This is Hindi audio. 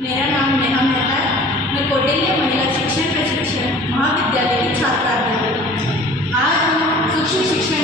मेरा नाम नेहा मेहता है। मैं कौटिल्य महिला शिक्षण प्रशिक्षण महाविद्यालय की छात्रा हूँ। आज हम सूक्ष्म शिक्षा